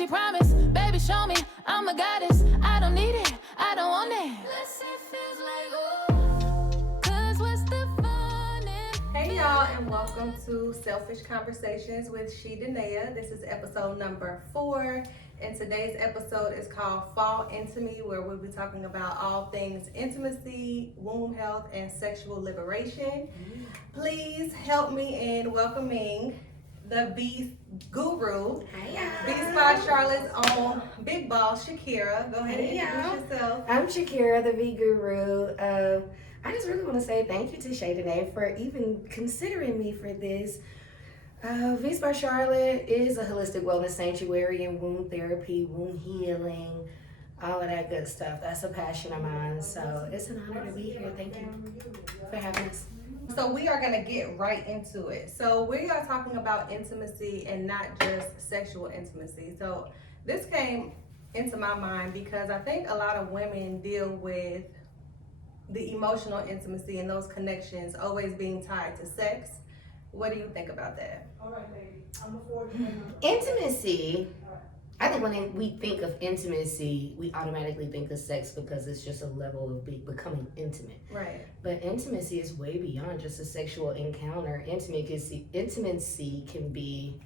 empty promise. Baby, show me I'm a goddess. I don't need it, I don't want it. Let's see if feels like ooh. Cause what's the fun in Hey y'all, and welcome to Selfish Conversations with She Danae. This is episode number 4, and today's episode is called Fall Into Me, where we'll be talking about all things intimacy, womb health, and sexual liberation. Please help me in welcoming the B Guru, B Spot Charlotte's own big boss, Shakira. Go ahead and introduce yourself. I'm Shakira, the V Guru. I just really want to say thank you to Shay today for even considering me for this. V Spot Charlotte is a holistic wellness sanctuary in womb therapy, womb healing, all of that good stuff. That's a passion of mine, so it's an honor to be here. Thank you for having us. So we are going to get right into it. So we are talking about intimacy and not just sexual intimacy. So this came into my mind because I think a lot of women deal with the emotional intimacy and those connections always being tied to sex. What do you think about that? All right, lady. I'm a 40. Intimacy. I think when we think of intimacy, we automatically think of sex because it's just a level of becoming intimate. Right. But intimacy is way beyond just a sexual encounter. Intimacy can be,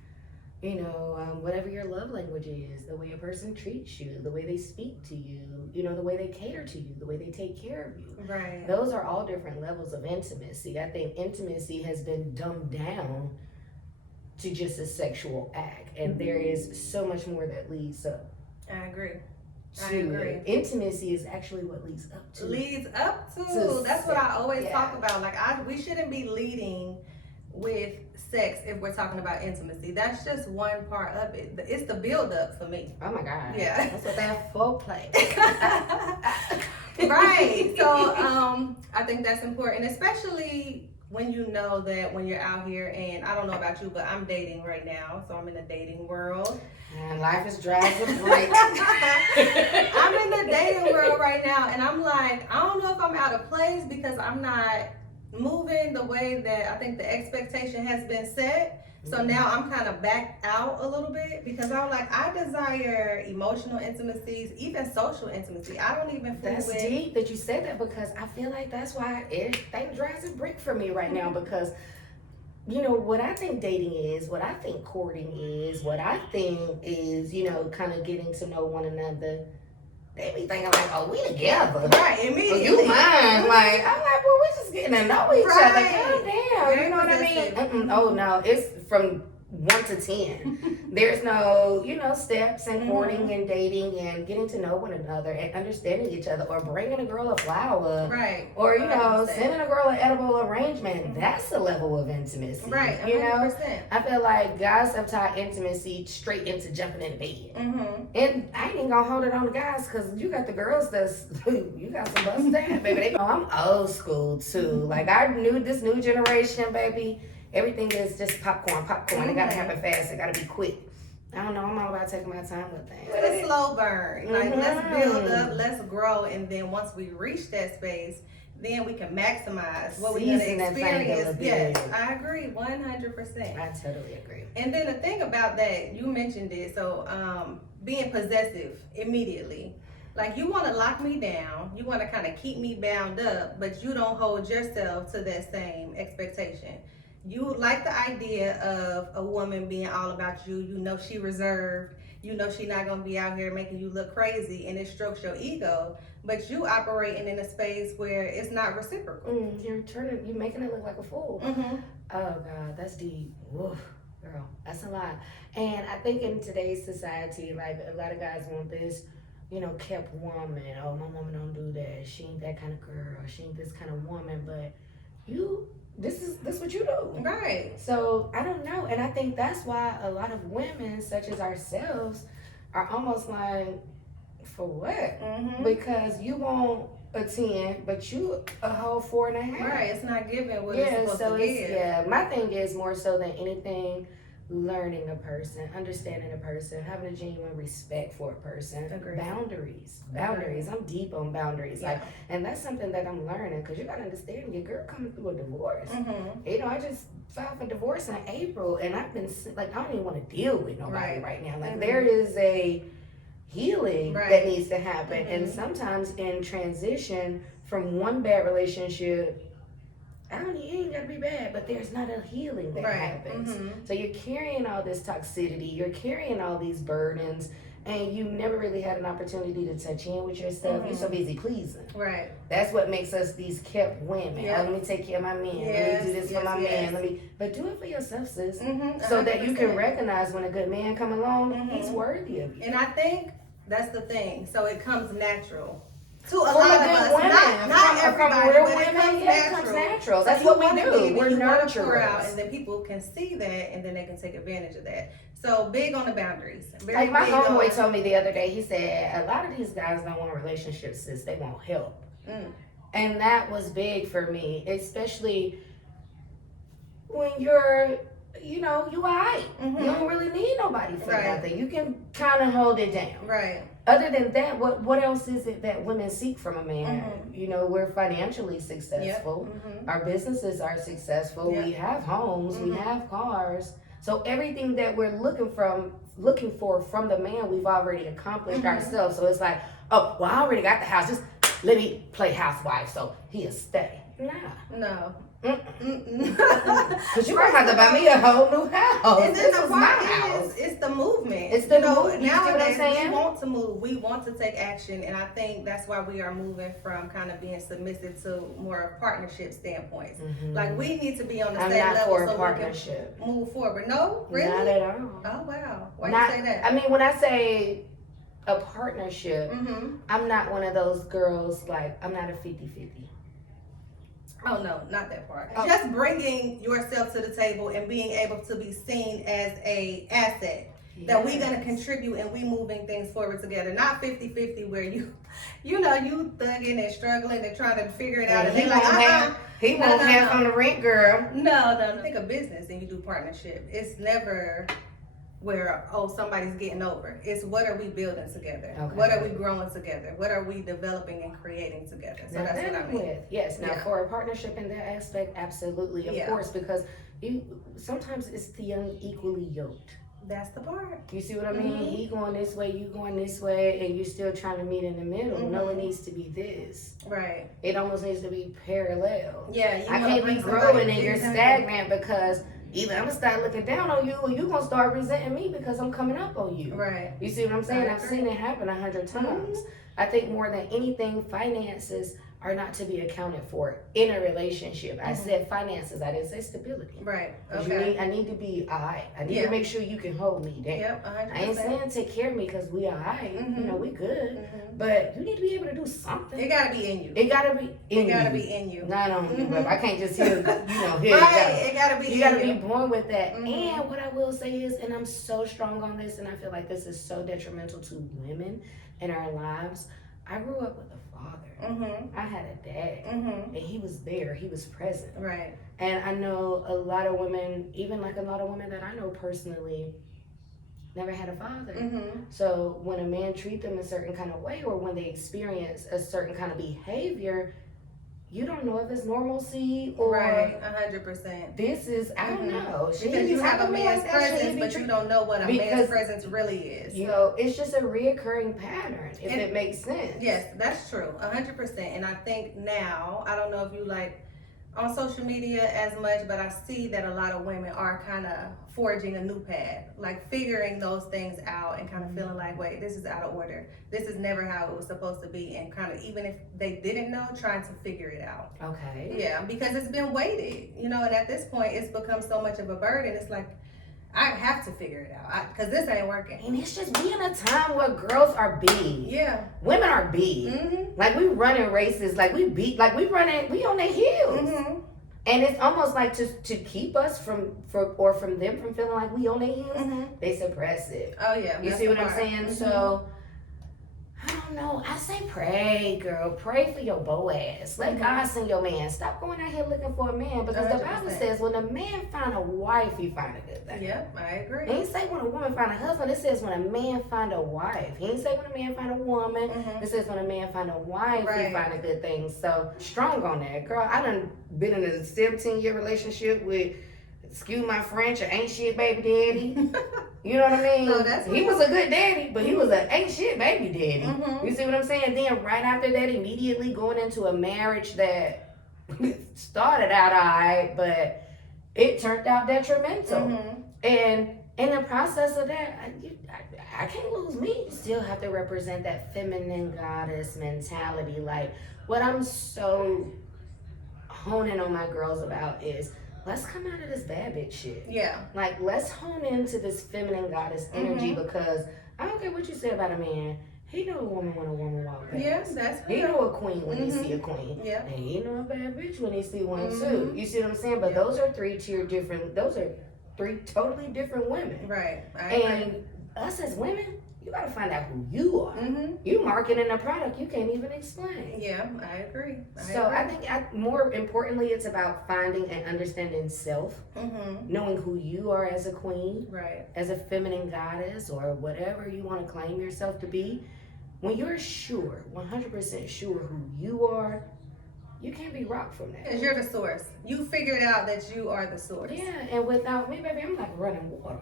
whatever your love language is, the way a person treats you, the way they speak to you, the way they cater to you, the way they take care of you. Right. Those are all different levels of intimacy. I think intimacy has been dumbed down to just a sexual act, and there is so much more that leads up. I agree. Intimacy is actually what leads up to. That's what I always talk about. Like we shouldn't be leading with sex if we're talking about intimacy. That's just one part of it. It's the build up for me. Oh my God. Yeah. That's what that foreplay. Right. So I think that's important, especially when you know that when you're out here, and I don't know about you, but I'm dating right now, so I'm in the dating world. And life is dry as a brick. I'm in the dating world right now, and I'm like, I don't know if I'm out of place because I'm not moving the way that I think the expectation has been set. So now I'm kind of backed out a little bit because I'm like, I desire emotional intimacies, even social intimacy. I don't even fool That's with. deep that you said that, because I feel like that's why everything dries a brick for me right now, because what I think dating is, what I think courting is, what I think is, kind of getting to know one another. They be thinking like, oh, we together. Right, immediately. Oh, you mine. Like, I'm like, well, we just getting to know each other. Calm down. Very You know what I mean? Oh, no. It's from 1 to 10. There's no, steps and courting and dating and getting to know one another and understanding each other, or bringing a girl a flower. Right. Or, sending a girl an edible arrangement. That's a level of intimacy. Right, 100%. I feel like guys have tied intimacy straight into jumping in the bed. And I ain't even gonna hold it on the guys, because you got the girls you got some bust down, baby. I'm old school too. Like, I knew this new generation, baby. Everything is just popcorn. It gotta happen fast. It gotta be quick. I don't know. I'm all about taking my time with things. But a slow burn. Like, let's build up, let's grow, and then once we reach that space, then we can maximize what we're gonna experience. Yes, I agree, 100%. I totally agree. And then the thing about that, you mentioned it. So, being possessive immediately. Like, you want to lock me down, you want to kind of keep me bound up, but you don't hold yourself to that same expectation. You like the idea of a woman being all about you. She reserved. She not gonna be out here making you look crazy, and it strokes your ego. But you operating in a space where it's not reciprocal. You're making it look like a fool. Oh God, that's deep. Woof, girl, that's a lot. And I think in today's society, like, a lot of guys want this, kept woman. Oh, my woman don't do that. She ain't that kind of girl. She ain't this kind of woman. But this is what you do. Right. So I don't know. And I think that's why a lot of women, such as ourselves, are almost like, for what? Because you want a 10, but you a whole 4.5. Right. It's not giving what it's supposed to give. Yeah. My thing is more so than anything, learning a person, understanding a person, having a genuine respect for a person. Agreed. Boundaries. I'm deep on boundaries. Yeah. And that's something that I'm learning, because you gotta understand, your girl coming through a divorce. I just filed for divorce in April, and I've been like, I don't even want to deal with nobody right now. Like, Mhm. there is a healing Right. that needs to happen, Mhm. and sometimes in transition from one bad relationship, I don't, it ain't gotta be bad, but there's not a healing that Right. happens. Mhm. So you're carrying all this toxicity, you're carrying all these burdens, and you never really had an opportunity to touch in with yourself. You're so busy pleasing. Right. That's what makes us these kept women. Yep. Oh, let me take care of my man. Yes, Let me do this yes, for my yes. man. But do it for yourself, sis. Mhm. So that you can 100%. recognize when a good man come along, Mhm. he's worthy of you. And I think that's the thing. So it comes natural to a From lot a of good us. woman, Not from everybody, real but it women, comes yeah, it comes natural. That's what we do. We're pour out, nurturers. and then people can see that, and then they can take advantage of that. So big on the boundaries. Very Like my big homeboy on- told me the other day, he said, a lot of these guys don't want relationships since they want help. Mm. And that was big for me, especially when you're, you alright. Mhm. You don't really need nobody for Right. nothing. You can kind of hold it down. Right. Other than that, what else is it that women seek from a man? Mhm. We're financially successful. Mhm. Our businesses are successful. Yep. We have homes. We Mhm. have cars. So everything that we're looking for from the man, we've already accomplished Mhm. ourselves. So it's like, oh, well, I already got the house. Just let me play housewife, so he'll stay. Nah, No. because Because you're gonna have to buy me a whole new house. And then This the is my part house. is, it's the movement. It's the You know, movement. You see what I'm nowadays saying? we want to move. We want to take action, and I think that's why we are moving from kind of being submissive to more of partnership standpoints. Mhm. Like we need to be on the I'm same not level for a so partnership. we can move forward. No, really? Not at all. Oh wow. Why Not- you say that? I mean, when I say a partnership, Mm-hmm. I'm not one of those girls, like, I'm not a 50-50. Oh no, not that part. Oh. Just bringing yourself to the table and being able to be seen as a asset. That we're gonna contribute and we moving things forward together. Not 50-50 where you thugging and struggling and trying to figure it out. And And he they like, won't have, he No, won't no, have no. on the rent, girl. No. Think of business and you do partnership. It's never where, somebody's getting over. It's what are we building together? Okay. What are we growing together? What are we developing and creating together? So Now that's that what I I'm mean. with. Yes, now Yeah. for a partnership in that aspect, absolutely, of Yeah. course, because sometimes it's the unequally yoked. That's the part. You see what I mean? Mhm. He going this way, you going this way, and you still trying to meet in the middle. No, it Mhm. needs to be this. Right. It almost needs to be parallel. Yeah, you I wanna can't bring be somebody- growing and you're Exactly. stagnant because either I'm gonna start looking down on you or you gonna start resenting me because I'm coming up on you. Right. You see what I'm saying? I I've agree. seen it happen 100 times. I think more than anything, finances are not to be accounted for in a relationship. I said finances, I didn't say stability. Right. 'Cause Okay. I need to be alright. I need Yeah. to make sure you can hold me down. Yep. I ain't 100%. saying take care of me because we alright. Mhm. We good. Mhm. But you need to be able to do something. It gotta be in you. It gotta be in It gotta you. be in you. Not on you, Mhm. but I can't just hear, here Right. you It gotta be go. in You gotta you. be born with that. Mhm. And what I will say is, and I'm so strong on this, and I feel like this is so detrimental to women in our lives. I grew up with a father. Mm-hmm. I had a dad, Mm-hmm. and he was there. He was present. Right. And I know a lot of women, even like a lot of women that I know personally, never had a father. Mm-hmm. So when a man treat them a certain kind of way, or when they experience a certain kind of behavior, you don't know if it's normalcy or Right. 100%. this is, I don't Mhm. know. Should Because he you be have a talking to me man's like that? Should he presence, be but treat- you don't know what a Because- man's presence really is. It's just a reoccurring pattern, if And- it makes sense. Yes, that's true, 100%. And I think now, I don't know if you like on social media as much, but I see that a lot of women are kind of forging a new path, like figuring those things out and kind of feeling like, wait, this is out of order. This is never how it was supposed to be. And kind of, even if they didn't know, trying to figure it out. Okay. Yeah, because it's been weighted, and at this point, it's become so much of a burden. It's like, I have to figure it out because this ain't working. And it's just we in a time where girls are big. Yeah. Women are big. Mm-hmm. Like we running races, like we we on their heels. Mm-hmm. And it's almost like to keep us from them from feeling like we on their heels, Mm-hmm. they suppress it. Oh yeah. You that's see the what I'm part. saying? Mhm. So I don't know. I say pray, girl. Pray for your bow ass. Let Mhm. God send your man. Stop going out here looking for a man because the Bible 100%. says when a man find a wife, he find a good thing. Yep, I It agree. ain't say when a woman find a husband. It says when a man find a wife. He ain't say when a man find a woman. Mhm. It says when a man find a wife, Right. he find a good thing. So strong on that, girl. I done been in a 17-year relationship with excuse my French, an ain't shit baby daddy. You know what I mean? No, that's he was a good daddy, but he was an ain't shit baby daddy. You see what I'm saying? Then right after that, immediately going into a marriage that started out alright, but it turned out detrimental. And in the process of that, I can't lose me. You still have to represent that feminine goddess mentality. Like, what I'm so honing on my girls about is, let's come out of this bad bitch shit. Yeah. Like, let's hone into this feminine goddess energy, because I don't care what you say about a man. He know a woman when a woman walk past. Yes, that's He real. know a queen when he see a queen. Yeah. And he know a bad bitch when he see one too. You see what I'm saying? But those are three totally different women. Right. And us as women, you gotta find out who you are. You marketing a product you can't even explain. Yeah, I agree. I think more importantly, it's about finding and understanding self, knowing who you are as a queen, Right. as a feminine goddess, or whatever you want to claim yourself to be. When you're sure, 100% sure who you are, you can't be rocked from that. Because you're the source. You figured out that you are the source. Yeah, and without me, baby, I'm like running water.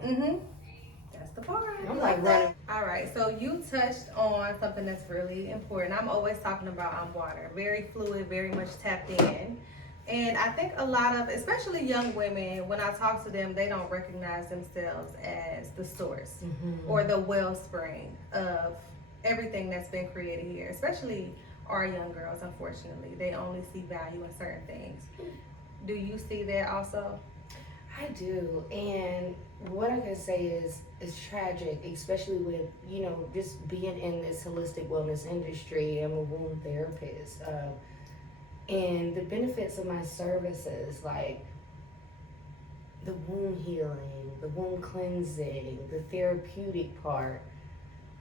That's the part. I'm like running. All right, so you touched on something that's really important. I'm always talking about I'm water. Very fluid, very much tapped in. And I think a lot of, especially young women, when I talk to them, they don't recognize themselves as the source or the wellspring of everything that's been created here, especially our young girls, unfortunately. They only see value in certain things. Do you see that also? I do, and what I can say is it's tragic, especially with, you know, just being in this holistic wellness industry. I'm a womb therapist, and the benefits of my services, like the womb healing, the womb cleansing, the therapeutic part.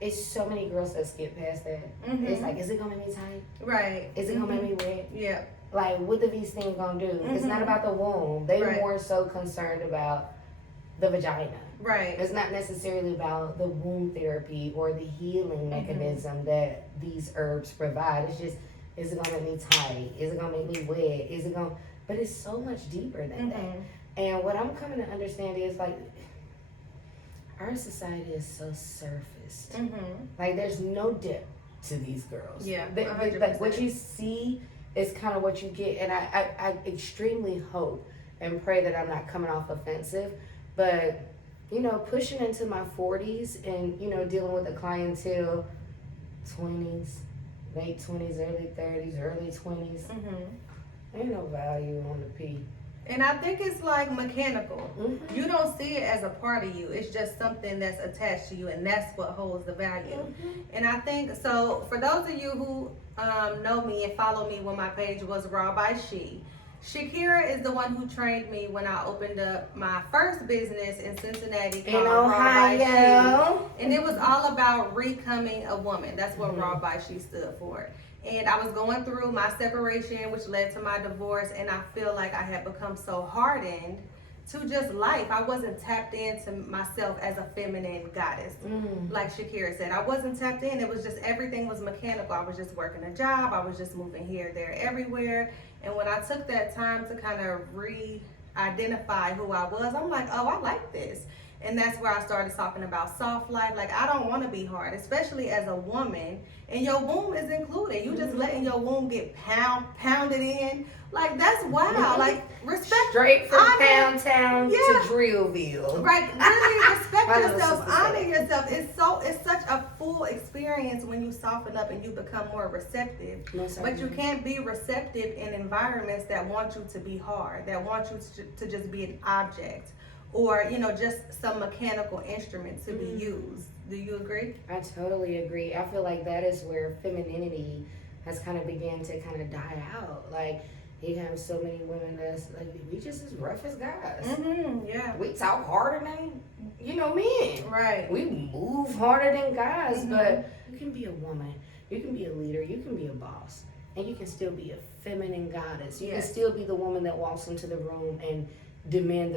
It's so many girls that skip past that. It's like, is it gonna make me tight? Right. Is it gonna make me wet? Yeah. Like, what the these things gonna do? It's not about the womb. They're more so concerned about the vagina. Right. It's not necessarily about the womb therapy or the healing mechanism that these herbs provide. It's just, is it gonna make me tight? Is it gonna make me wet? Is it gonna? But it's so much deeper than that. And what I'm coming to understand is, like, our society is so surfaced. Like, there's no depth to these girls. Yeah, like what you see is kind of what you get. And I extremely hope and pray that I'm not coming off offensive, but, you know, pushing into my 40s and, you know, dealing with a clientele, 20s, late 20s, early 30s, early 20s, ain't no value on the P. And I think it's like mechanical. You don't see it as a part of you. It's just something that's attached to you, and that's what holds the value. And I think, so for those of you who know me and follow me when my page was Raw by She, Shakira is the one who trained me when I opened up my first business in Cincinnati called Raw by She. And it was all about becoming a woman. That's what Raw by She stood for. And I was going through my separation, which led to my divorce, and I feel like I had become so hardened to just life. I wasn't tapped into myself as a feminine goddess. Like Shakira said, I wasn't tapped in. It was just, everything was mechanical. I was just working a job. I was just moving here, there, everywhere. And when I took that time to kind of re-identify who I was, I'm like, oh, I like this. And that's where I started talking about soft life. Like, I don't want to be hard, especially as a woman. And your womb is included. You just letting your womb get pounded in. Like, that's wild. Like, respect. Straight from Pound Town to Drillville. Right. Really respect yourself. Honor yourself. It's such a full experience when you soften up and you become more receptive. But you can't be receptive in environments that want you to be hard, that want you to just be an object, or, you know, just some mechanical instrument to be used. Do you agree? I totally agree. I feel like that is where femininity has kind of began to kind of die out. Like, you have so many women that's like, we just as rough as guys. Yeah. We talk harder than, you know, men. Right. We move harder than guys, but you can be a woman, you can be a leader, you can be a boss, and you can still be a feminine goddess. You can still be the woman that walks into the room and demand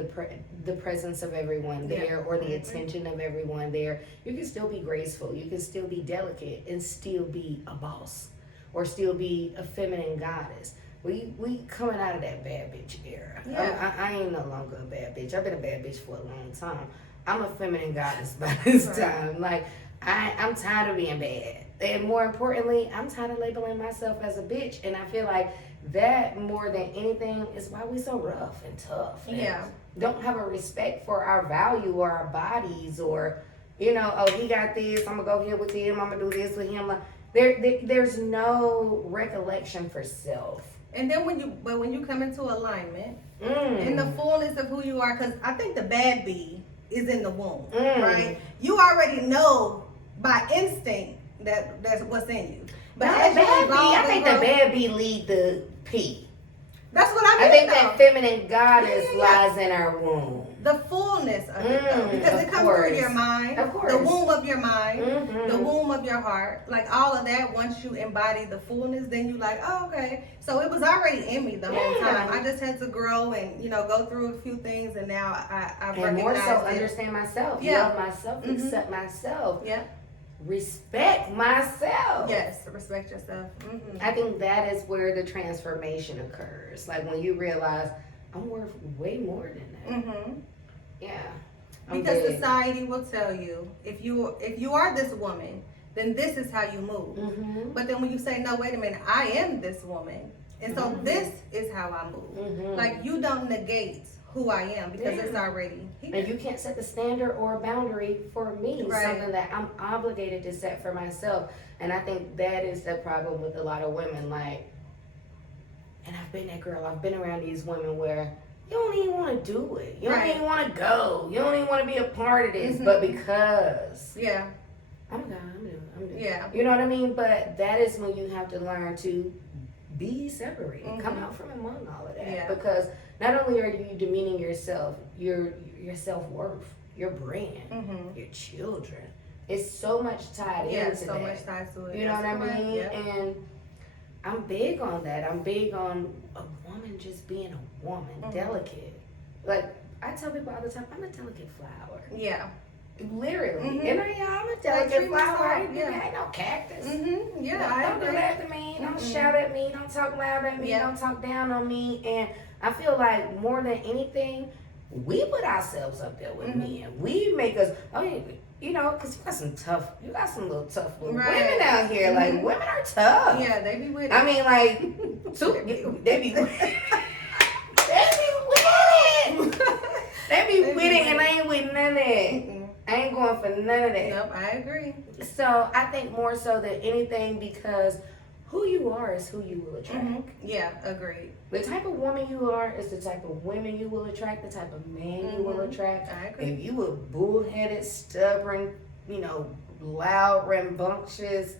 the presence of everyone there, or the attention of everyone there. You can still be graceful, you can still be delicate, and still be a boss, or still be a feminine goddess. we coming out of that bad bitch era. Yeah. I ain't no longer a bad bitch. I've been a bad bitch for a long time. I'm a feminine goddess by this Right. time. Like, I'm tired of being bad. And more importantly, I'm tired of labeling myself as a bitch. And I feel like that more than anything is why we so rough and tough. And Yeah. don't have a respect for our value or our bodies, or, you know, oh, he got this, I'm gonna go here with him, I'm gonna do this with him. Like, there's no recollection for self. And then when you come into alignment, Mm. in the fullness of who you are, because I think the bad bee is in the womb, Mm. right? You already know by instinct that's what's in you. But Not as a you bad bee. evolve I and think grow, the bad bee lead the P. that's what I I mean. think though. that feminine goddess Yeah, yeah, yeah. lies in our womb. The fullness of it, though, Mm, because of it comes through course. your mind, Of course. the womb of your mind, Mhm. the womb of your heart, like all of that. Once you embody the fullness, then you like, oh, okay. So it was already in me the whole Yeah. time. I just had to grow and go through a few things, and now I've And more recognized so, it. understand myself, Yeah. love myself, Mhm. accept myself, Yeah. respect myself. Yes. Respect yourself. I think that is where the transformation occurs. Like when you realize I'm worth way more than that. Mm-hmm. Yeah. I'm Because big. society will tell you if you are this woman, then this is how you move. Mhm. But then when you say, no, wait a minute, I am this woman, and so Mhm. this is how I move. Mhm. Like you don't negate who I am because it's Yeah. already here. And you can't set the standard or a boundary for me, Right. something that I'm obligated to set for myself. And I think that is the problem with a lot of women. Like, and I've been that girl, I've been around these women where you don't even want to do it. You Right. don't even want to go. You don't even want to be a part of this. Mhm. But because Yeah, I'm doing. yeah, You know what I mean? But that is when you have to learn to be separated. Mhm. Come out from among all of that. Yeah. Because not only are you demeaning yourself, your self-worth, your brand, mm-hmm. your children. It's so much tied Yeah, into so that. much ties to it. You know what That's I correct. mean? Yeah. And I'm big on that. I'm big on a woman just being a woman, Mhm. delicate. Like I tell people all the time, I'm a delicate flower. Yeah. Literally. Mhm. And I'm a I delicate treat myself, flower. I ain't yeah. no cactus. Mm-hmm. Yeah, Don't I do agree. that to me. Don't Mm-mm. shout at me. Don't talk loud at me. Yeah. Don't talk down on me. And I feel like more than anything, we put ourselves up there with Mhm. men. We make us, you know, because you got some little tough little Right. women out here. Like, Mhm. women are tough. Yeah, they be with it. I mean, like, they be with it. They be with it, and I ain't with none of that. Mm-mm. I ain't going for none of that. Nope, I agree. So I think more so than anything, because who you are is who you will attract. Mhm. Yeah, agreed. The type of woman you are is the type of women you will attract, the type of man you will Mhm. attract. I agree. If you a bullheaded, stubborn, loud, rambunctious,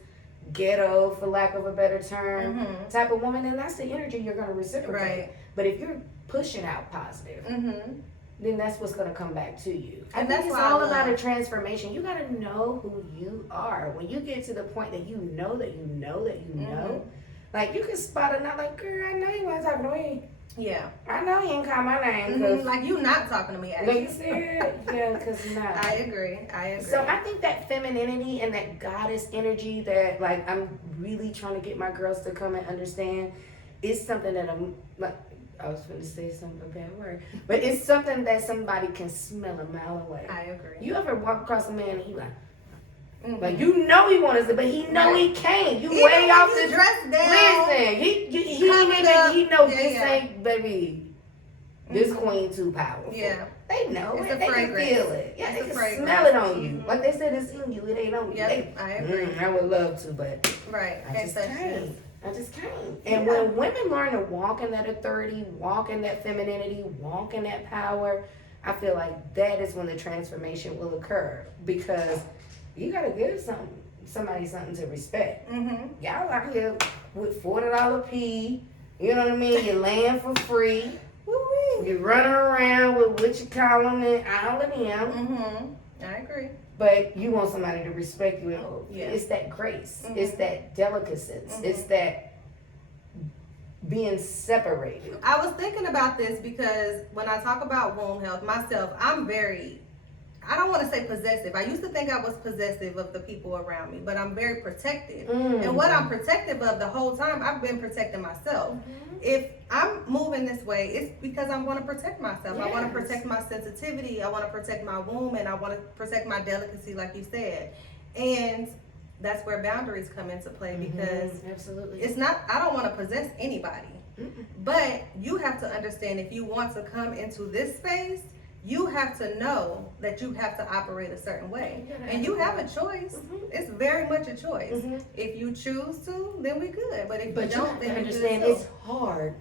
ghetto, for lack of a better term, Mhm. type of woman, then that's the energy you're going to reciprocate. Right. But if you're pushing out positive, Mm-hmm. then that's what's going to come back to you. And I think that's it's why I all about a love- transformation. You got to know who you are. When you get to the point that you know that you know that you know, like you can spot another, like, girl, I know you wasn't talking to me. Yeah. I know you ain't call my name. Cause, Mhm. Like you not talking to me, like actually. you said, yeah, because not. I agree. I agree. So I think that femininity and that goddess energy that like I'm really trying to get my girls to come and understand is something that I'm like I was going to say something a bad word, but it's something that somebody can smell a mile away. I agree. You ever walk across a man and he Mhm. like you know he wants it, but he know he can't. You Even way when off you the dress down. Listen, he covered ain't up. even he know Yeah, this yeah. ain't baby. This Mhm. queen too powerful. Yeah. They know It's it. a They fragrance. can feel it. Yeah, It's they a can fragrance. smell it on you. Mhm. Like they said, it's in you. It ain't on you. Yep, They- I agree. I would love to, but Right. I just touch can't. this. I just can't. And Yeah. when women learn to walk in that authority, walk in that femininity, walk in that power, I feel like that is when the transformation will occur. Because you gotta give somebody something to respect. Mm-hmm. Y'all out here with $40 P, you know what I mean? You're laying for free. You're running around with what you calling it, all of them. Mm-hmm. I agree. But you want somebody to respect you. Yeah. It's that grace. Mhm. It's that delicacy. It's that being separated. I was thinking about this because when I talk about womb health myself, I'm very I don't want to say possessive. I used to think I was possessive of the people around me, but I'm very protective. And what I'm protective of the whole time, I've been protecting myself. If I'm moving this way, it's because I want to protect myself. I want to protect my sensitivity. I want to protect my womb, and I want to protect my delicacy, like you said. And that's where boundaries come into play, because absolutely, it's not, I don't want to possess anybody. But you have to understand, if you want to come into this space, you have to know that you have to operate a certain way. And you have a choice. It's very much a choice. If you choose to, then we good. But if you don't, then you understand good. it's hard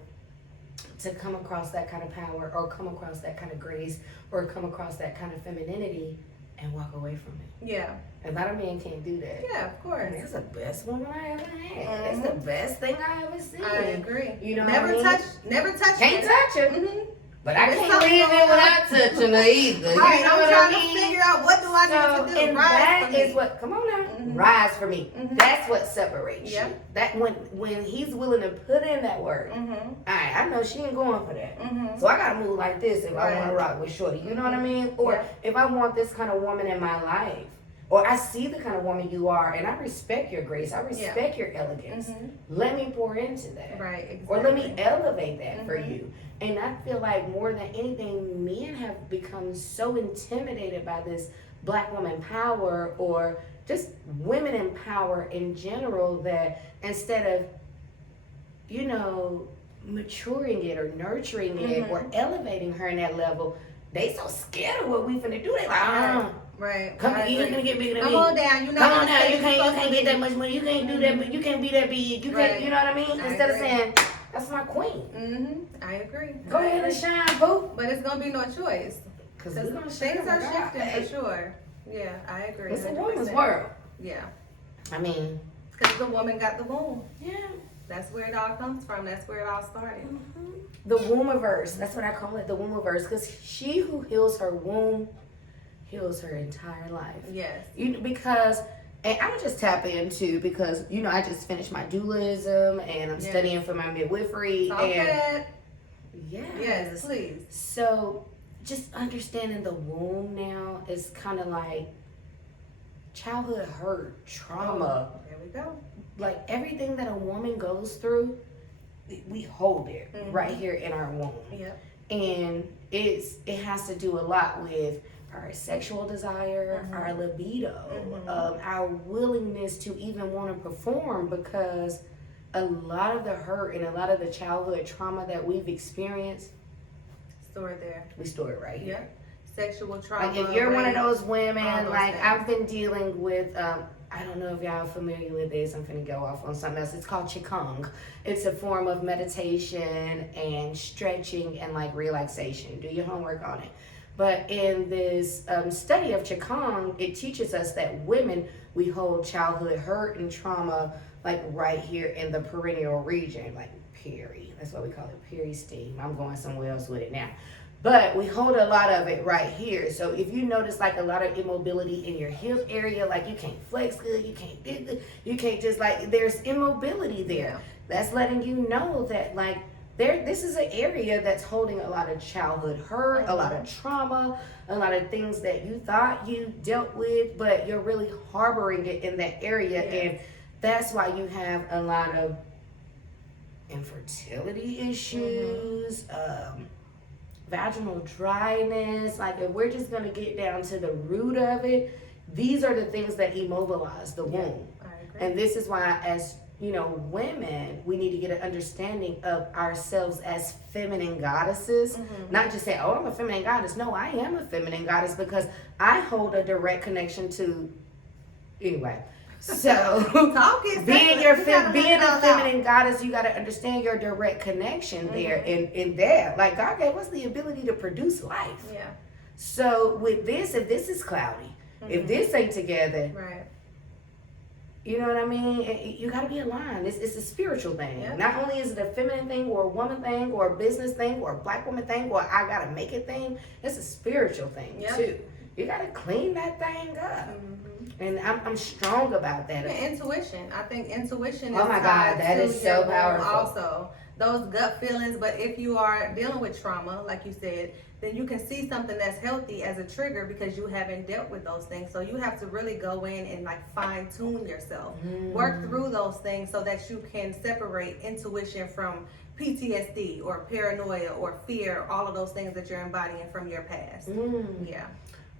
to come across that kind of power, or come across that kind of grace, or come across that kind of femininity and walk away from it. Yeah. A lot of men can't do that. Yeah, of course. And it's the best woman I ever had. It's the best thing I ever seen. I agree. You know never what I mean? never touch Can't it. touch her. Mhm. But I It's can't something leave going it on. without touching her either. Right, You know I'm what trying I mean? to figure out, what do I need to do? And Rise that for me. is what, come on now, rise for me. That's what separates Yeah. you. That when he's willing to put in that work. Mhm. Alright, I know she ain't going for that. Mhm. So I gotta move like this if I Right. wanna rock with Shorty. You know what I mean? Or Yeah. if I want this kind of woman in my life. Or I see the kind of woman you are, and I respect your grace. I respect your elegance. Let me pour into that. Right, exactly. Or let me elevate that for you. And I feel like more than anything, men have become so intimidated by this black woman power, or just women in power in general, that instead of, you know, maturing it or nurturing it or elevating her in that level, they so scared of what we finna do. They like, Right. come I on, you ain't agree. gonna get bigger than Come me. on down. You're not Come on gonna now, stay you can't supposed to get be. that much money. You can't do that, but you can't be that big. You Right. can't, you know what I mean? I Instead of agree. saying, that's my queen. I agree. Go I ahead and agree. shine, boo. But it's gonna be no choice. Cause Because we gonna things shine. are Oh my God. shifting for sure. Yeah, I agree. It's a 100%. woman's world. Yeah. I mean, Because the woman got the womb. yeah. That's where it all comes from. That's where it all started. The wombiverse. That's what I call it, the wombiverse. Because she who heals her womb heals her entire life. Yes. Because, and I'm just tap into, because, you know, I just finished my dualism and I'm studying for my midwifery. Talk and that. yes. Yes, please. So just understanding the womb now is kind of like childhood hurt, trauma. Oh, there we go. Like everything that a woman goes through, we hold it right here in our womb. Yep. And it has to do a lot with our sexual desire, our libido, our willingness to even want to perform, because a lot of the hurt and a lot of the childhood trauma that we've experienced, Stored there. we store it right here. Yeah. Sexual trauma. Like if you're one of rape, those women, all those like things. I've been dealing with, I don't know if y'all are familiar with this. I'm finna go off on something else. It's called Qigong. It's a form of meditation and stretching and like relaxation. Do your homework on it. But in this study of Qigong, it teaches us that women, we hold childhood hurt and trauma like right here in the perineal region, like peri. That's why we call it peri-steam. I'm going somewhere else with it now. But we hold a lot of it right here. So if you notice like a lot of immobility in your hip area, like you can't flex good, you can't do good, you can't just like, there's immobility there. That's letting you know that like this is an area that's holding a lot of childhood hurt, a lot of trauma, a lot of things that you thought you dealt with, but you're really harboring it in that area. And that's why you have a lot of infertility issues, vaginal dryness. Like if we're just gonna get down to the root of it, these are the things that immobilize the womb. I agree. And this is why, as you know, women, we need to get an understanding of ourselves as feminine goddesses. Not just say, oh, I'm a feminine goddess. No, I am a feminine goddess because I hold a direct connection to, anyway. So Talk it. being You gotta being let it a all feminine goddess, you got to understand your direct connection there. And in that, like God gave us the ability to produce life. out. Yeah. So with this, if this is cloudy, if this ain't together, Right. you know what I mean? You got to be aligned. It's a spiritual thing. Yeah. Not only is it a feminine thing or a woman thing or a business thing or a black woman thing or I got to make it thing. It's a spiritual thing Yeah. too. You got to clean that thing up. And I'm strong about that. Even intuition. I think intuition is Oh my God, tied that to is your so womb powerful. also. Those gut feelings, but if you are dealing with trauma, like you said, then you can see something that's healthy as a trigger because you haven't dealt with those things. So you have to really go in and like fine tune yourself, work through those things so that you can separate intuition from PTSD or paranoia or fear, all of those things that you're embodying from your past. Yeah.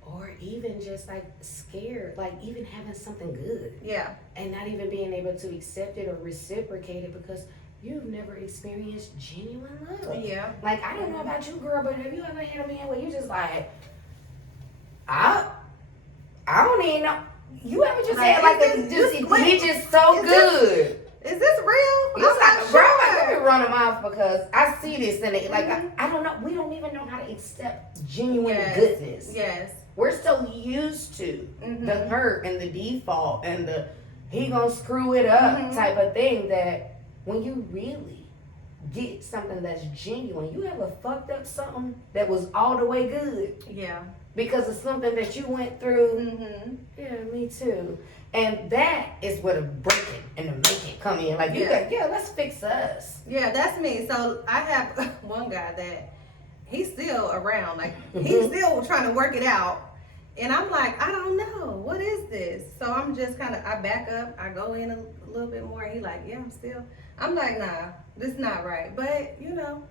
Or even just like scared, like even having something good. Yeah. And not even being able to accept it or reciprocate it because you've never experienced genuine love. Yeah. Like, I don't know about you, girl, but have you ever had a man where you just like, I don't even know. You ever just Like, had like is this- he just so is this- good. Is this real? You I'm like, not bro, sure. let me run them off because I see this in it. Like, I don't know. We don't even know how to accept genuine Yes. goodness. Yes. We're so used to the hurt and the default and the he gonna screw it up type of thing that when you really get something that's genuine, you ever fucked up something that was all the way good Yeah. because of something that you went through. Mm-hmm. Yeah, me too. And that is where the breaking and the making come in. Like, you Yeah. like, yeah, let's fix us. Yeah, that's me. So I have one guy that he's still around. Like he's still trying to work it out. And I'm like, I don't know. What is this? So I'm just kind of, I back up. I go in a little bit more. He like, yeah, I'm like, nah, this is not right. But, you know,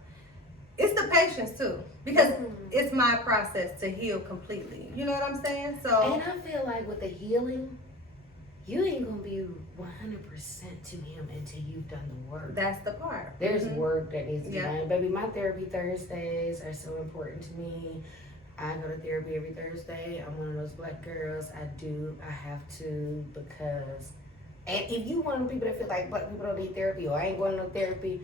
it's the patience too. Because it's my process to heal completely. You know what I'm saying? So. And I feel like with the healing, you ain't gonna be 100% to him until you've done the work. That's the part. There's work that needs to be Yeah. done. Baby, my therapy Thursdays are so important to me. I go to therapy every Thursday. I'm one of those black girls. I have to because, and if you one of the people that feel like black people don't need therapy or I ain't going to no therapy,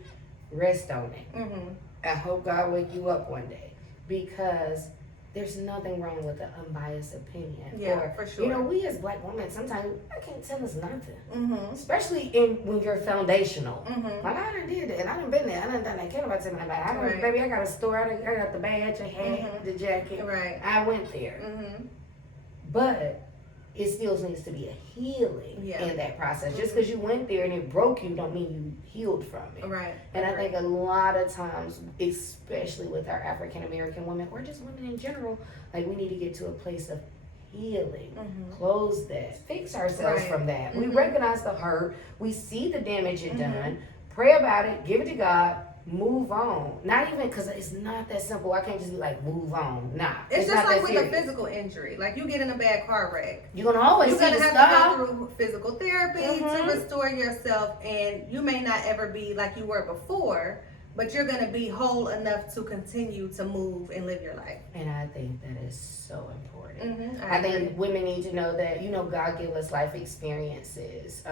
rest on it. Mm-hmm. I hope God wake you up one day because there's nothing wrong with an unbiased opinion. Yeah, or, for sure. You know, we as black women, sometimes I can't tell us nothing. Mm-hmm. Especially when you're foundational. Mm-hmm. Like, I done did that. I done been there. I done done that. Can't nobody tell me about it. Right. Baby, I got a store. I got the badge, a hat, the jacket. Right. I went there. Mm-hmm. But it still needs to be a healing Yeah. in that process. Just because you went there and it broke you don't mean you healed from it. Right. And I think a lot of times, especially with our African American women, or just women in general, like we need to get to a place of healing, close that, fix ourselves Right. from that. We recognize the hurt, we see the damage it done, pray about it, give it to God, move on. Not even because it's not that simple. I can't just be like, move on. Nah. It's just not like that with a serious. physical injury. Like you get in a bad car wreck. You're gonna always You're see gonna the have stuff. to go through physical therapy to restore yourself, and you may not ever be like you were before, but you're gonna be whole enough to continue to move and live your life. And I think that is so important. I I think women need to know that, you know, God give us life experiences.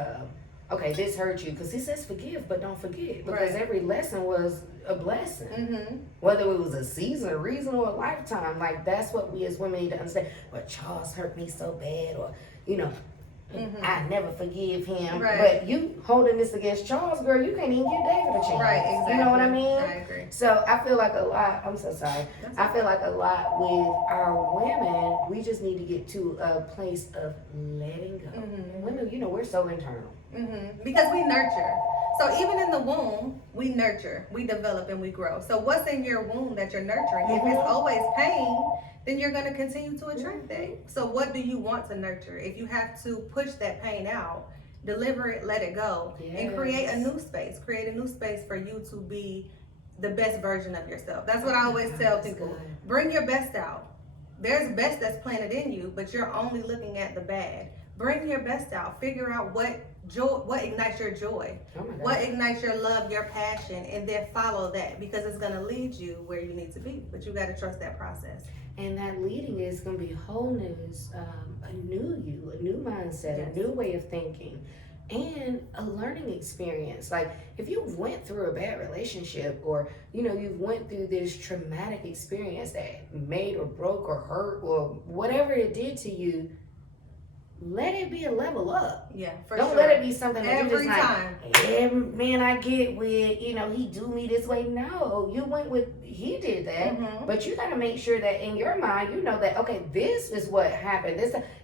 Okay, this hurt you because he says forgive, but don't forget because Right. every lesson was a blessing. Mm-hmm. Whether it was a season, a reason, or a lifetime, like that's what we as women need to understand. But Charles hurt me so bad, or you know, I never forgive him. Right. But you holding this against Charles, girl, you can't even give David a chance. Right, exactly. You know what I mean? I agree. So I feel like a lot, I'm so sorry. I feel like a lot with our women, we just need to get to a place of letting go. Women, you know, we're so internal. Because we nurture. So even in the womb, we nurture, we develop, and we grow. So what's in your womb that you're nurturing? If it's always pain, then you're going to continue to attract that. So what do you want to nurture? If you have to push that pain out, deliver it, let it go, and create a new space. Create a new space for you to be the best version of yourself. That's what I always tell people. Bring your best out. There's best that's planted in you, but you're only looking at the bad. Bring your best out. Figure out what ignites your joy, Oh my God. what ignites your love, your passion, and then follow that because it's going to lead you where you need to be. But you got to trust that process. And that leading is going to be whole news, a new you, a new mindset, Yes. a new way of thinking, and a learning experience. Like if you went through a bad relationship, or you know you've went through this traumatic experience that made or broke or hurt or whatever it did to you, let it be a level up. Yeah, for Don't sure. let it be something that Every you just time. like, every man I get with, you know, he do me this way. No, you went with, he did that. But you got to make sure that in your mind, you know that, okay, this is what happened.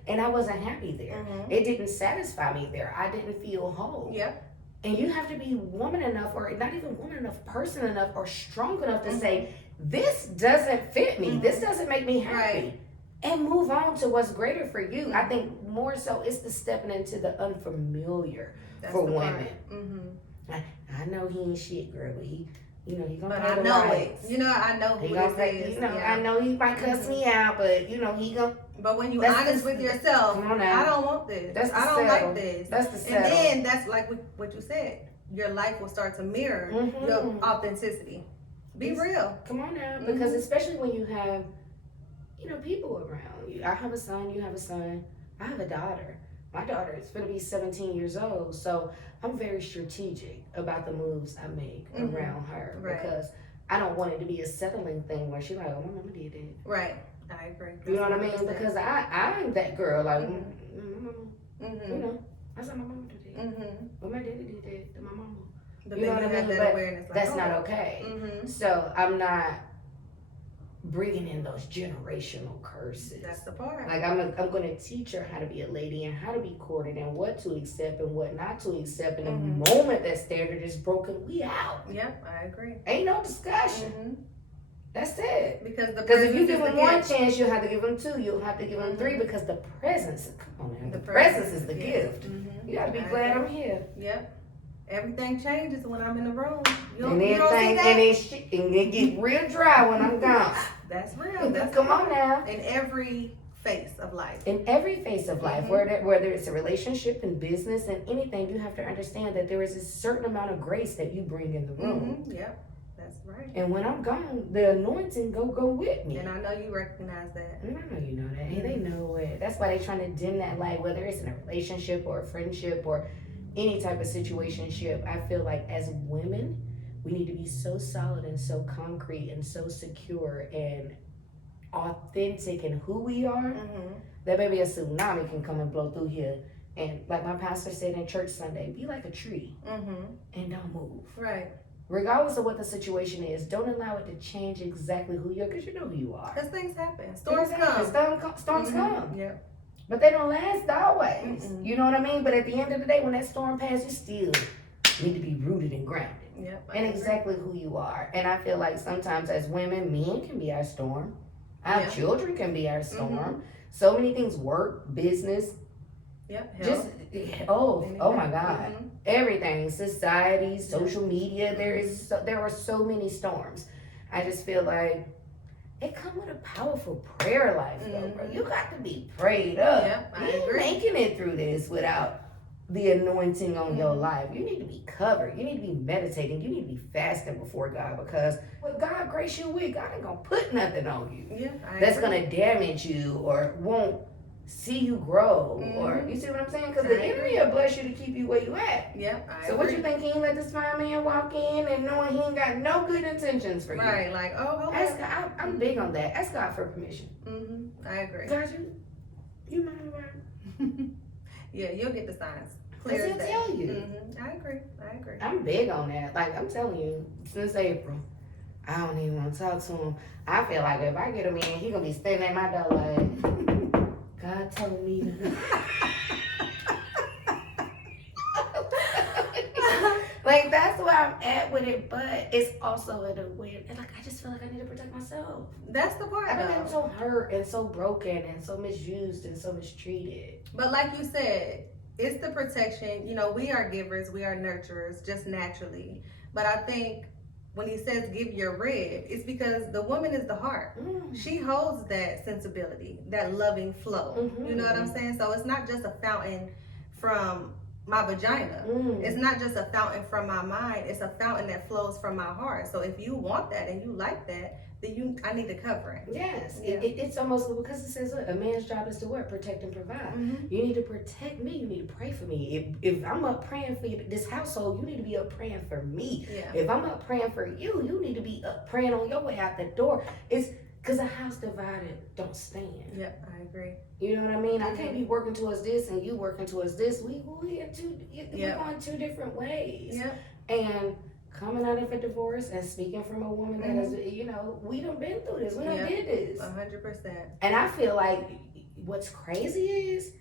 And I wasn't happy there. It didn't satisfy me there. I didn't feel whole. Yep. And you have to be woman enough, or not even woman enough, person enough, or strong enough to say, this doesn't fit me. This doesn't make me happy. Right. And move on to what's greater for you. I think more so it's the stepping into the unfamiliar That's for the part. women. I know he ain't shit, girl, but he gonna But pay I the know lights. it. You know, I know He who gonna this pay, is. I Yeah. know he might cuss me out, but he gonna. But when you're That's honest the- with yourself, Come on now. I don't want this. That's the I don't settle. like this. That's the And settle. then that's like what you said. Your life will start to mirror Mhm. your authenticity. Be real. Come on now, Mhm. because especially when you have, people around you. I have a son. You have a son. I have a daughter. My daughter is going to be 17 years old, so I'm very strategic about the moves I make Mhm. around her Right. because I don't want it to be a settling thing where she's like, "Oh, my mama did that." Right. I agree. You know what I mean? Because I'm that girl. Like, Mhm. my mama, Mm-hmm. I said my mama did that. Mm-hmm. Well, my daddy did that to my mama. But You know then what I have mean? that But awareness. Like, That's not okay. Mm-hmm. So I'm not bringing in those generational curses. That's the part. Like I'm going to teach her how to be a lady and how to be courted and what to accept and what not to accept. And Mhm. the moment that standard is broken, we out. Yep, I agree. Ain't no discussion. Mm-hmm. That's it. Because the Because if presence you is give the them one gift. chance, you'll have to give them two. You'll have to give them Mhm. three because the presence. Come on now. The, The presence is the gift. Mm-hmm. You got to be glad I'm here. Yep. Everything changes when I'm in the room. You And don't, you don't see everything, that? and it get real dry when I'm gone. That's real. That's Come on now. in every phase of life. In every phase of life, Mhm. whether it's a relationship and business and anything, you have to understand that there is a certain amount of grace that you bring in the room. Mm-hmm. Yep. That's right. And when I'm gone, the anointing go with me. And I know you recognize that. And I know you know that. Hey, they know it. That's why they trying to dim that light, whether it's in a relationship or a friendship or any type of situationship. I feel like as women, we need to be so solid and so concrete and so secure and authentic in who we are Mm-hmm. that maybe a tsunami can come and blow through here. And like my pastor said in church Sunday, be like a tree Mm-hmm. and don't move. Right. Regardless of what the situation is, don't allow it to change exactly who you are because you know who you are. Because things happen. Storms Things happen. come. Storms Mhm. come. Yep. But they don't last always. Mm-mm. You know what I mean? But at the end of the day, when that storm passes, you still need to be rooted and grounded. Yep. I And agree. exactly who you are. And I feel like sometimes as women, men can be our storm. Our Yeah. children can be our storm. So many things, work, business, Yep. just Health. oh my God. Mhm. Everything, society, social media, there are so many storms. I just feel like it come with a powerful prayer life though, bro. You got to be prayed up. Yep, I You ain't agree. making it through this without the anointing on your Mhm. life. You need to be covered. You need to be meditating. You need to be fasting before God because what God grace you with, God ain't gonna put nothing on you Yeah, I that's agree. gonna damage you or won't see you grow or Mhm. you see what I'm saying? Because I the agree. enemy will bless you to keep you where you at. Yep, I So agree. what you think he ain't let this fine man walk in and knowing he ain't got no good intentions for you? Right, like, oh, Ask okay. God, I'm big on that. Ask God for permission. Mm-hmm. I agree. God, you mind about Yeah, you'll get the signs. Because Clear he'll as day. tell you. Mm-hmm. I agree. I'm big on that. Like I'm telling you, since April, I don't even want to talk to him. I feel like if I get him in, he gonna be standing at my door like, God told me to. Like that's where I'm at with it, but it's also in a weird. And like I just feel like I need to protect myself. That's the part, I've been though. so hurt and so broken and so misused and so mistreated. But like you said, it's the protection. You know, we are givers, we are nurturers, just naturally. But I think when he says give your rib, it's because the woman is the heart. She holds that sensibility, that loving flow. Mhm. You know what I'm saying? So it's not just a fountain from my vagina. Mm. It's not just a fountain from my mind. It's a fountain that flows from my heart. So if you want that and you like that, then I need to cover it. Yes, Yeah. it's almost because it says look, a man's job is to what? Protect and provide. Mm-hmm. You need to protect me. You need to pray for me. If I'm up praying for this household, you need to be up praying for me. Yeah. If I'm up praying for you, you need to be up praying on your way out the door. It's because a house divided don't stand. Yep, I agree. You know what I mean? I can't be working towards this and you working towards this. We're Yeah. going two different ways. Yep. And coming out of a divorce and speaking from a woman that has, we done been through this. We done Yeah. did this. 100%. And I feel like what's crazy is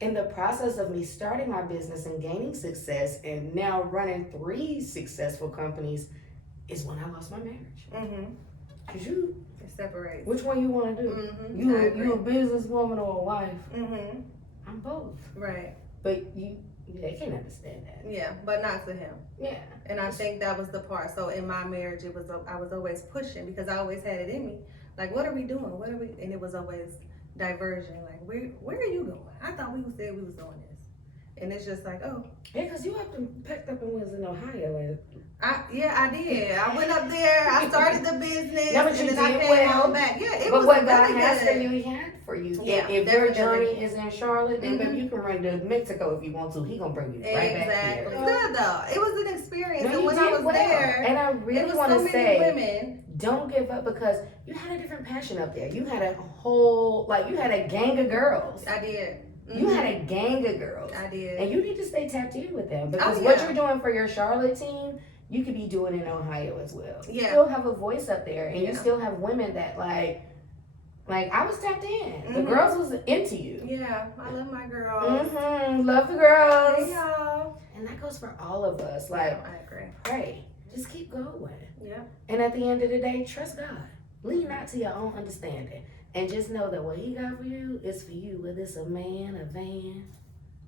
in the process of me starting my business and gaining success and now running 3 successful companies is when I lost my marriage. Mm-hmm. Cause you, It separates. which one you want to do? Mm-hmm. You a businesswoman or a wife? Mm-hmm. I'm both. Right. But they can't understand that. Yeah, but not to him. Yeah. And I think that was the part. So in my marriage, I was always pushing because I always had it in me. Like, what are we doing? What are we? And it was always diversion. Like, where are you going? I thought we said we was doing this, and it's just like, oh, Yeah, cause you have to packed up and was in Ohio. And I did. I went up there. I started the business, No, but and you then I did came well. on back. Yeah, it but was what God really has for good. you, He had for you. Yeah, if your definitely. journey is in Charlotte, then Mhm. baby, you can run to Mexico if you want to. He gonna bring you right Exactly. back here. It's good though. It was an experience, No, and you when did I was well. there, And I it really was want so to many say, women. don't give up because you had a different passion up there. You had a whole, you had a gang of girls. I did. You Mhm. had a gang of girls. I did. And you need to stay tapped in with them because Oh, what yeah. you're doing for your Charlotte team, you could be doing in Ohio as well. You Yeah. still have a voice up there, and you Yeah. still have women that like I was tapped in. The Mhm. girls was into you. Yeah, I love my girls. Love the girls. Hey y'all. And that goes for all of us. Yeah, Like, I agree. pray, just keep going. Yeah. And at the end of the day, trust God. Lean not to your own understanding, and just know that what He got for you is for you. Whether it's a man, a van.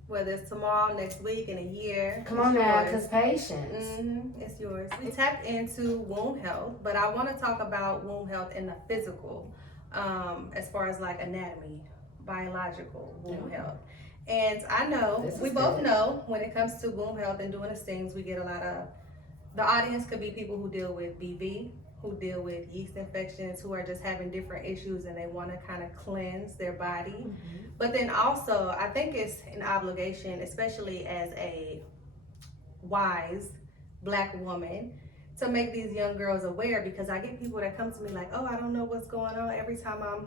Whether it's tomorrow, next week, in a year. Come it's on now, yours. cause patience. It's yours. We tapped into womb health, but I want to talk about womb health in the physical, as far as like anatomy, biological womb health. And I know, This is we both good. know when it comes to womb health and doing these things, we get a lot of, the audience could be people who deal with BV, who deal with yeast infections, who are just having different issues and they want to kind of cleanse their body. But then also, I think it's an obligation, especially as a wise Black woman, to make these young girls aware, because I get people that come to me like, oh, I don't know what's going on. Every time I'm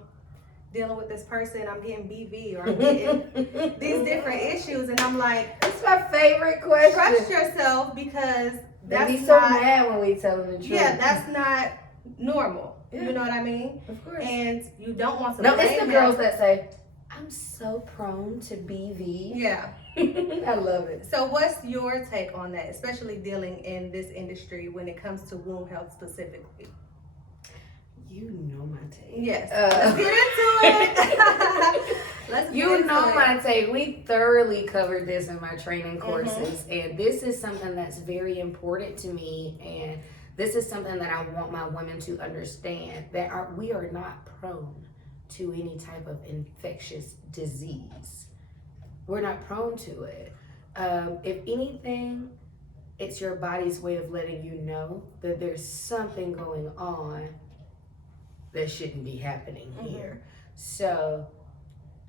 dealing with this person, I'm getting BV or I'm getting these different issues. And I'm like, It's my favorite question. trust yourself, because They that's be so not, mad when we tell them the truth. yeah, that's not normal. Yeah. You know what I mean? Of course. And you don't want to No, blame it's the them. girls that say, I'm so prone to BV. Yeah. I love it. So what's your take on that, especially dealing in this industry when it comes to womb health specifically? You know my take. Yes. Let's get into it. Let's get You into know it. my take. We thoroughly covered this in my training Mm-hmm. courses, and this is something that's very important to me, and this is something that I want my women to understand, that we are not prone to any type of infectious disease. We're not prone to it. If anything, it's your body's way of letting you know that there's something going on that shouldn't be happening here. So,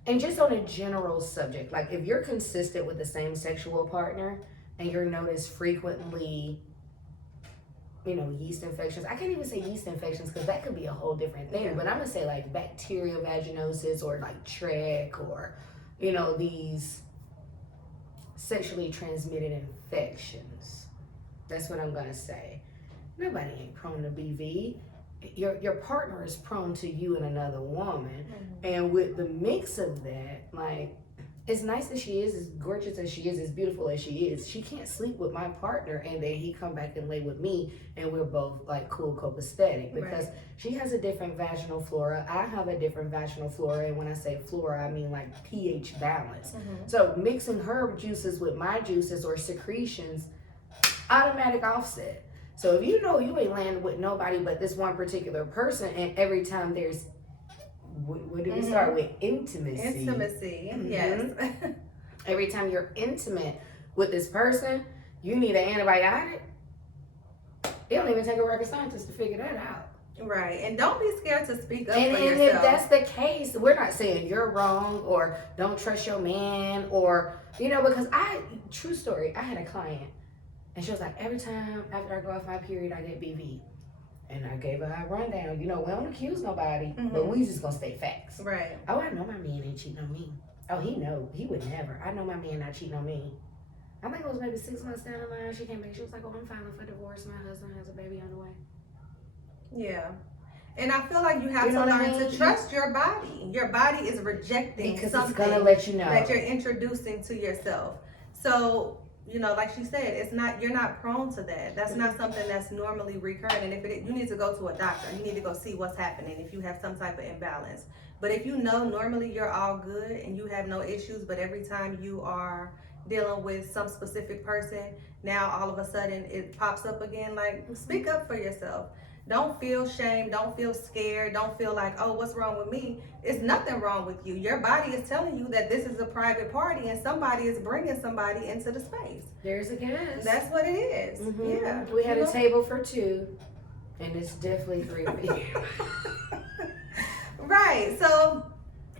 and just on a general subject, like if you're consistent with the same sexual partner and you're noticed frequently, yeast infections. I can't even say yeast infections because that could be a whole different thing. Yeah. But I'm gonna say like bacterial vaginosis or like trach or, these sexually transmitted infections. That's what I'm gonna say. Nobody ain't prone to BV. Your partner is prone to you and another woman. And with the mix of that, like, as nice as she is, as gorgeous as she is, as beautiful as she is, she can't sleep with my partner and then he come back and lay with me and we're both like cool copacetic because she has a different vaginal flora. I have a different vaginal flora, and when I say flora, I mean like pH balance. So mixing her juices with my juices or secretions, automatic offset. So if you know you ain't landing with nobody but this one particular person, and every time there's, what did we start with? Intimacy. Intimacy, Mhm. yes. Every time you're intimate with this person, you need an antibiotic. It don't even take a rocket scientist to figure that out. Right, and don't be scared to speak up And for if yourself. that's the case, we're not saying you're wrong or don't trust your man or, because true story, I had a client and she was like, every time after I go off my period, I get BV. And I gave her a rundown. We don't accuse nobody, but we just gonna stay facts. Right. Oh, I know my man ain't cheating on me. Oh, he would never. I know my man not cheating on me. I think it was maybe 6 months down the line, she came back, she was like, oh, I'm filing for divorce. My husband has a baby on the way. Yeah. And I feel like you have You know to what I learn mean? to trust your body. Your body is rejecting Because something it's gonna let you know. that you're introducing to yourself. So you know, like she said, you're not prone to that. That's not something that's normally recurring. And if you need to go to a doctor, you need to go see what's happening if you have some type of imbalance. But if you know normally you're all good and you have no issues, but every time you are dealing with some specific person, now all of a sudden it pops up again, like, speak up for yourself. Don't feel shame, don't feel scared, don't feel like, oh, what's wrong with me? It's nothing wrong with you. Your body is telling you that this is a private party and somebody is bringing somebody into the space. There's a guest. That's what it is. Mhm. Yeah. We had a table for 2, and it's definitely 3 of you. Right. So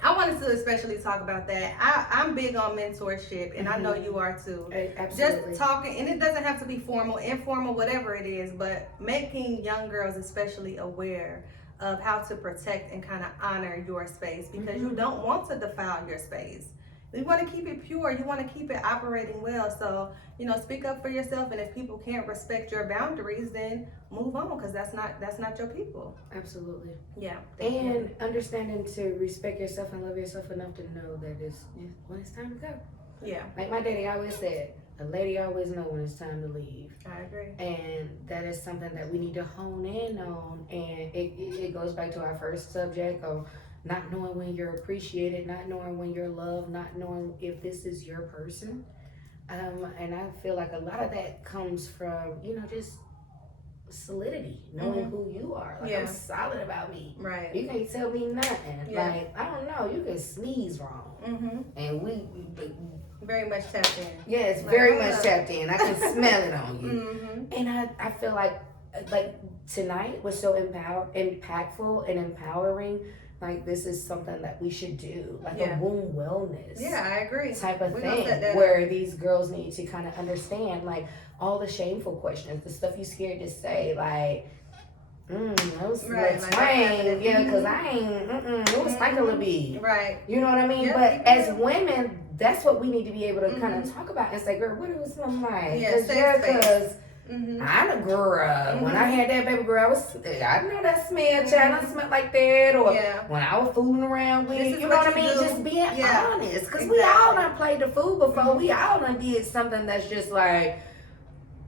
I wanted to especially talk about that. I'm big on mentorship, and I know you are too. Absolutely. Just talking, and it doesn't have to be formal, informal, whatever it is, but making young girls especially aware of how to protect and kind of honor your space, because you don't want to defile your space. You want to keep it pure. You want to keep it operating well. So, you know, speak up for yourself. And if people can't respect your boundaries, then move on, because that's not your people. Absolutely. Yeah. And understanding to respect yourself and love yourself enough to know that it's when it's time to go. Yeah, Like my daddy always said, a lady always know when it's time to leave. I agree. And that is something that we need to hone in on. And it goes back to our first subject of not knowing when you're appreciated, not knowing when you're loved, not knowing if this is your person. And I feel like a lot of that comes from, you know, just solidity, knowing who you are. Like, Yeah. I'm solid about me. Right. You can't tell me nothing. Yeah. Like, I don't know, you can sneeze wrong. And we Very much tapped in. yeah, it's Like, very hold much up. tapped in. I can smell it on you. And I feel like tonight was so impactful and empowering. Like, this is something that we should do, like Yeah. a womb wellness Yeah, I agree. type of We gonna thing, set that where these girls need to kind of understand, like, all the shameful questions, the stuff you scared to say, like, that was Right, like like, twang, yeah, because I ain't, it was like a little bit. Right. You know what I mean? Yeah, But you as do. women, that's what we need to be able to kind of talk about and say, girl, what it was something like? Yeah, safe space. Because I done grew up. When I had that baby girl, I know that smell, child. I smelled like that. Or Yeah. when I was fooling around with, This is you know what what I you mean? do. Just being Yeah. honest. Because we all done played the fool before. We all done did something that's just like,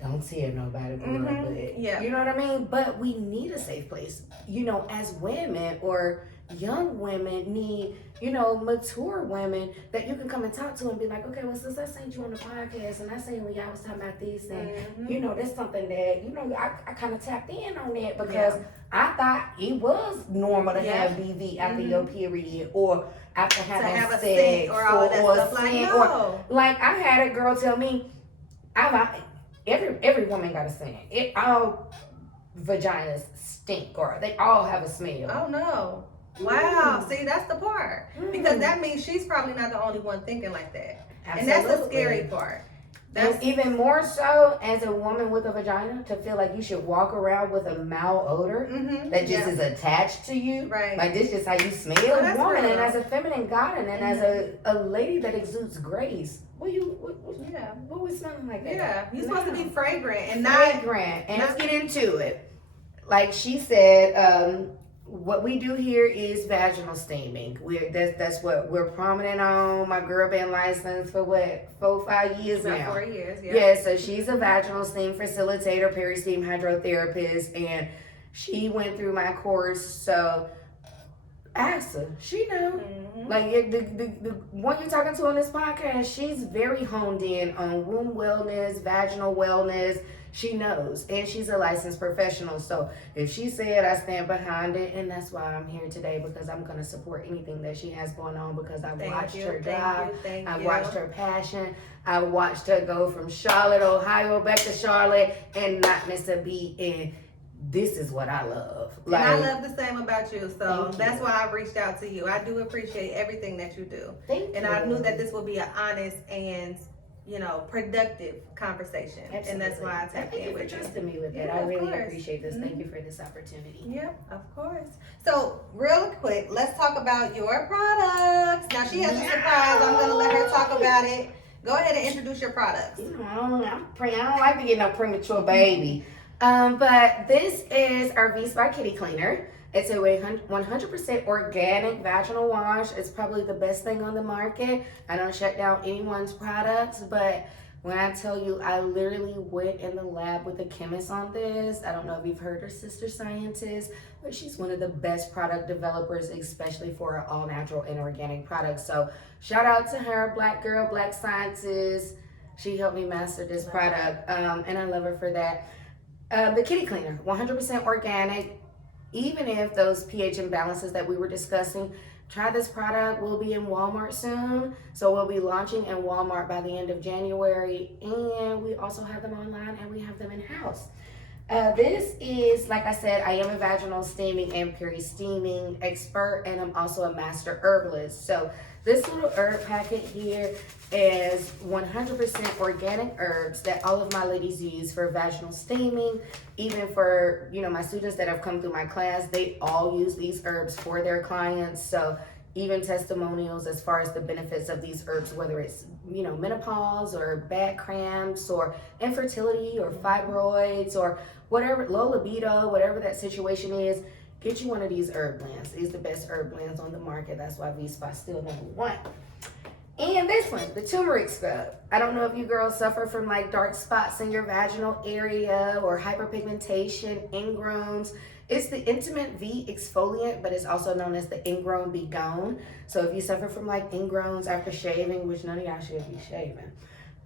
don't tell nobody, girl, but Yeah. you know what I mean? But we need a safe place. You know, as women or young women need, you know, mature women that you can come and talk to and be like, okay, well, since I seen you on the podcast and I seen when y'all was talking about this, and you know, that's something that, you know, I kind of tapped in on that because I thought it was normal to have BV after your period or after To having have a sex scent or all that stuff. Like, scent, no. like I had a girl tell me, every woman got a scent. All vaginas stink, or they all have a smell. Oh, no. Wow. See, that's the part. Because that means she's probably not the only one thinking like that. And that's the scary part. And even more so as a woman with a vagina, to feel like you should walk around with a malodor that just is attached to you. Right. Like, this is how you smell, that's woman. real. And as a feminine god and as a lady that exudes grace, what we smelling like that? Yeah. You're supposed to be fragrant and not. fragrant. And let's get into it. Like she said, what we do here is vaginal steaming. That's what we're prominent on. My girl been licensed for 4-5 years About now. 4 years. Yeah. Yeah, so she's a vaginal steam facilitator, peri-steam hydrotherapist, and she went through my course. So ask her, she know. Like the one you're talking to on this podcast, she's very honed in on womb wellness, vaginal wellness. She knows, and she's a licensed professional. So if she said, I stand behind it, and that's why I'm here today, because I'm going to support anything that she has going on, because I watched her job, I watched her passion, I watched her go from Charlotte, Ohio, back to Charlotte, and not miss a beat. And this is what I love. Like, and I love the same about you. So that's you. why I reached out to you. I do appreciate everything that you do. Thank and you. I knew that this would be an honest and, you know, productive conversation. Absolutely. And that's why I tapped in with you. Thank you for trusting me with that. Yeah, I of really course. appreciate this. Thank you for this opportunity. Yeah, of course. So, real quick, let's talk about your products. Now, she has a surprise. I'm going to let her talk about it. Go ahead and introduce your products. You know, I don't like to get no premature baby. But this is our V-Spot Kitty Cleaner. It's a 100% organic vaginal wash. It's probably the best thing on the market. I don't shut down anyone's products, but When I tell you, I literally went in the lab with a chemist on this. I don't know if you've heard her sister scientist, but she's one of the best product developers, especially for all natural and organic products. So shout out to her, Black girl, Black scientist. She helped me master this product, and I love her for that. The kitty cleaner, 100% organic. Even if those pH imbalances that we were discussing, try this product. We'll be in Walmart soon. So we'll be launching in Walmart by the end of January. And we also have them online and we have them in-house. This is, like I said, I am a vaginal steaming and peri-steaming expert, and I'm also a master herbalist. So this little herb packet here is 100% organic herbs that all of my ladies use for vaginal steaming. Even for, you know, my students that have come through my class, they all use these herbs for their clients. So even testimonials as far as the benefits of these herbs, whether it's, you know, menopause or bad cramps or infertility or fibroids or whatever, low libido, whatever that situation is, get you one of these herb blends. These are the best herb blends on the market. That's why V-Spot's still #1. And this one, the turmeric scrub. I don't know if you girls suffer from like dark spots in your vaginal area or hyperpigmentation, ingrowns. It's the Intimate V exfoliant, but it's also known as the Ingrown Be Gone. So if you suffer from like ingrowns after shaving, which none of y'all should be shaving,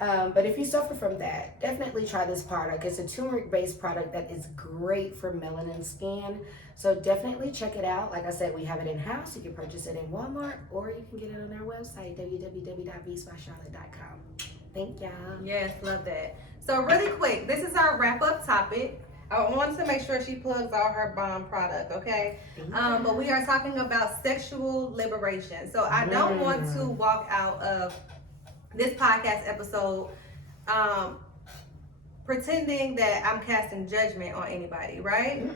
but if you suffer from that, definitely try this product. It's a turmeric-based product that is great for melanin skin. So definitely check it out. Like I said, we have it in-house. You can purchase it in Walmart, or you can get it on our website, www.vspotcharlotte.com. Thank y'all. Yes, love that. So really quick, this is our wrap-up topic. I wanted to make sure she plugs all her bomb product, okay? But we are talking about sexual liberation. So I don't want to walk out of this podcast episode pretending that I'm casting judgment on anybody, right?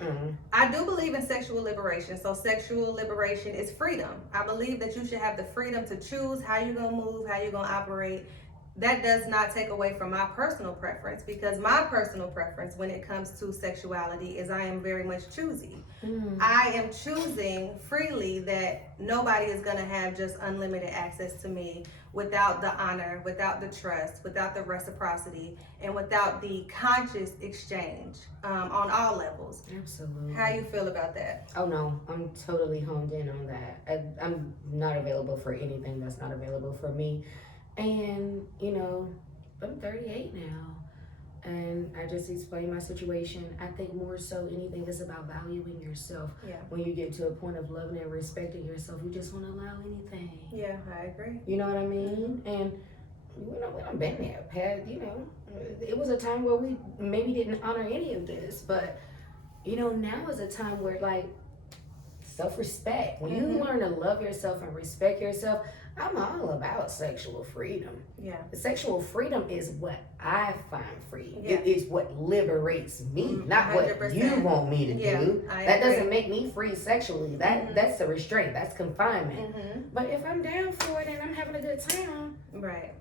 I do believe in sexual liberation. So sexual liberation is freedom. I believe that you should have the freedom to choose how you're gonna move, how you're gonna operate. That does not take away from my personal preference, because my personal preference when it comes to sexuality is I am very much choosy. I am choosing freely that nobody is going to have just unlimited access to me without the honor, without the trust, without the reciprocity, and without the conscious exchange on all levels. Absolutely. How you feel about that? Oh no, I'm totally honed in on that. I'm not available for anything that's not available for me. And, you know, I'm 38 now, and I just explained my situation. I think more so anything is about valuing yourself. Yeah. When you get to a point of loving and respecting yourself, you just want to allow anything. Yeah, I agree. You know what I mean? And, you know, we done been there. You know, it was a time where we maybe didn't honor any of this, but, you know, now is a time where, like, self-respect. When you learn to love yourself and respect yourself, I'm all about sexual freedom. Yeah. Sexual freedom is what I find free. Yeah. It is what liberates me, not what 100%. you want me to do. I That agree. doesn't make me free sexually. That's the restraint. That's confinement. But if I'm down for it and I'm having a good time, Right.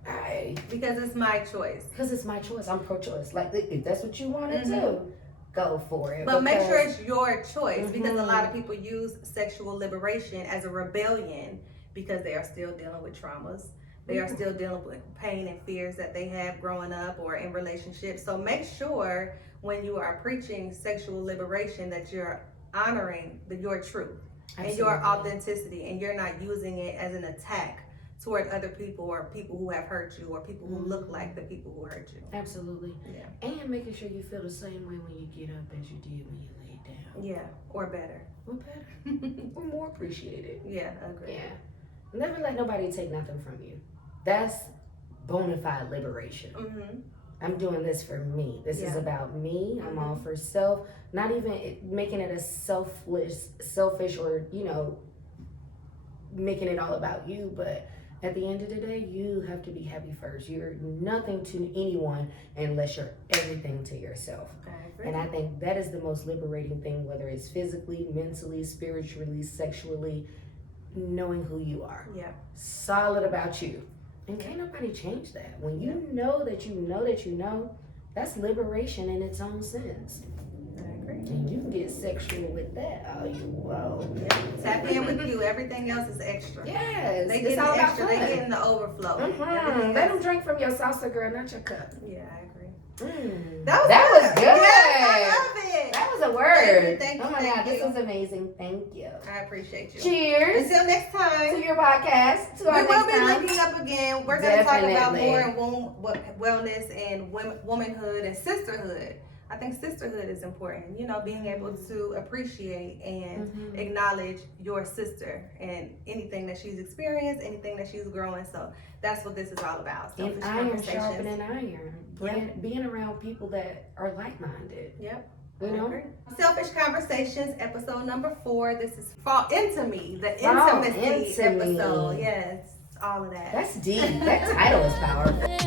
because it's my choice. Because it's my choice. I'm pro-choice. Like, if that's what you want to do, go for it. But make sure it's your choice, because a lot of people use sexual liberation as a rebellion because they are still dealing with traumas. They are still dealing with pain and fears that they have growing up or in relationships. So make sure when you are preaching sexual liberation that you're honoring your truth and your authenticity, and you're not using it as an attack toward other people or people who have hurt you or people who look like the people who hurt you. Absolutely. Yeah. And making sure you feel the same way when you get up as you did when you laid down. Yeah, or better. Or better. Or more appreciated. Yeah, I agree. Yeah. Never let nobody take nothing from you. That's bona fide liberation. I'm doing this for me. This is about me. I'm all for self. Not even making it a selfish, or, you know, making it all about you. But at the end of the day, you have to be happy first. You're nothing to anyone unless you're everything to yourself. I agree. And I think that is the most liberating thing, whether it's physically, mentally, spiritually, sexually, knowing who you are. Yeah. Solid about you. And can't nobody change that. When you know that you know that you know, that's liberation in its own sense. I agree. And you can get sexual with that. Oh, you whoa. Tap in with you. Everything else is extra. Yes, They it's getting all about extra. fun. They getting the overflow. Mm-hmm. Let them drink from your salsa, girl, not your cup. Yeah, I agree. Mm. That was good. Yes, I love it. That was a word. Thank you, oh my thank God, you. this was amazing. Thank you. I appreciate you. Cheers Until next to time. your podcast. To our We will next be time. linking up again. We're going to talk about Definitely. more in wellness and womanhood and sisterhood. I think sisterhood is important. You know, being able to appreciate and Mhm. acknowledge your sister and anything that she's experienced, anything that she's growing. So that's what this is all about. And Selfish iron conversations. sharpening iron. Being around people that are like-minded. Yep. You I know? agree. Selfish Conversations, episode number 4. This is Fall Into Me, the Fall intimacy Into Me. episode. Yes, all of that. That's deep. That title is powerful.